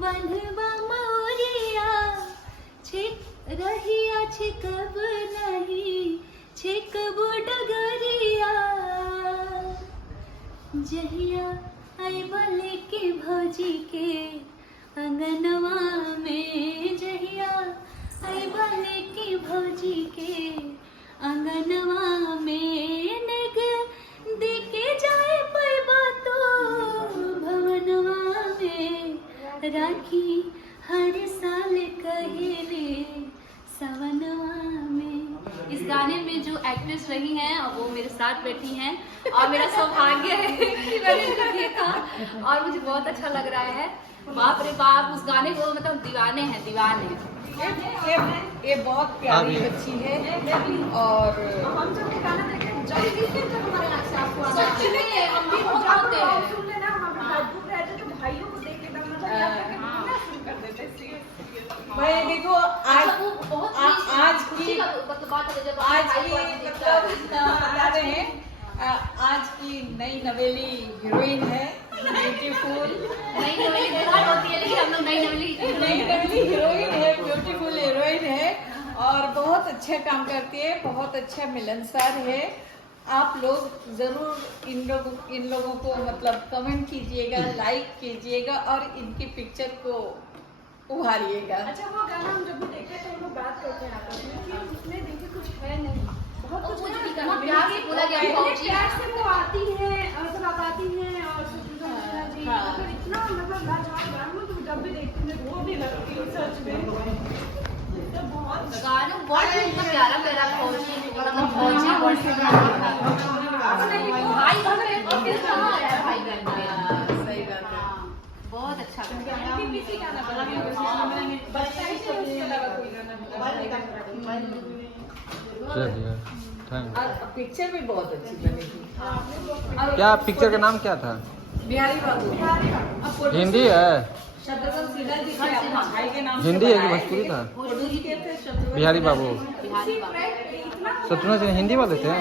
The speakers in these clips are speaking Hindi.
बंधवा मोरिया छे रहिया छे कब नहीं छे कब डगरिया जहिया आई बले के भौजी के अंगनवा में जहिया आई बले के भौजी के अंगनवा में नेग देके जाए पैबा तो भवनवा में राखी हर साल कहेले सवनवा में। इस गाने में जो एक्ट्रेस रही हैं वो मेरे साथ बैठी हैं और मेरा सौभाग्य है कि मैंने इनको देखा और मुझे बहुत अच्छा लग रहा है। बाप रे बाप, उस गाने को मतलब दीवाने हैं दीवाने। ये बहुत प्यारी बच्ची है और हम जब ये गाना देखे जल्दी से जब हमारे यहाँ से आपको सच में हम भी बहुत होते हैं सुन लेना। हम दूर रहते तो भाइयों को देख के दम मतलब शुरू कर देते। मैं देखो आज आज की आज की नई नवेली हीरोइन है, ब्यूटीफुल नई नवेली बहुत होती है लेकिन हम लोग नई नवेली हीरोइन है, ब्यूटीफुल हीरोइन है और बहुत अच्छा काम करती है, बहुत अच्छा मिलनसार है। आप लोग जरूर इन लोगों को मतलब कमेंट कीजिएगा, लाइक कीजिएगा और इनकी पिक्चर को उभारिएगा। अच्छा, वो गाना हम जब भी देखते हैं तो हम लोग बात करते हैं आपस में कि उसमें देखिए कुछ है नहीं, बहुत कुछ नहीं करना, प्यार से बोला गया है, प्यार से वो आती है और सब आप आती हैं और सुचित्रा जी मतलब इतना मतलब लाजवाब गाना तो जब भी देखते हैं वो भी लगती है सच में। तो बहुत गाना बहुत ही मतलब प्यारा प्यारा फौजी मतलब फौजी बहुत भाई बहन और फिर कहाँ आया भाई बहन सही बात है, बहुत अच्छा पिक्चर भी बहुत अच्छी बनी थी। क्या पिक्चर का नाम क्या था? बिहारी बाबू हिंदी है? शत्रुघ्न सिन्हा जी के भाई के नाम हिंदी है कि भोजपुरी था? बिहारी बाबू शत्रुघ्न सिन्हा हिंदी वाले थे?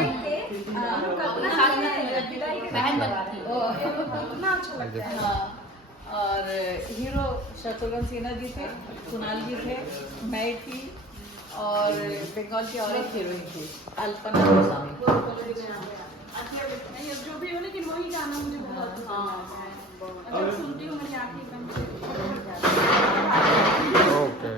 बहन बनती और हीरो शत्रुघ्न सिन्हा जी थे, कुणाल जी थे, मैं थी और बंगाल की और एक हीरोइन थी अल्पना गोस्वामी। जो भी हो लेकिन वही गाना मुझे बहुत पसंद है। सुनती हूँ मेरी आंखें एकदम ओके।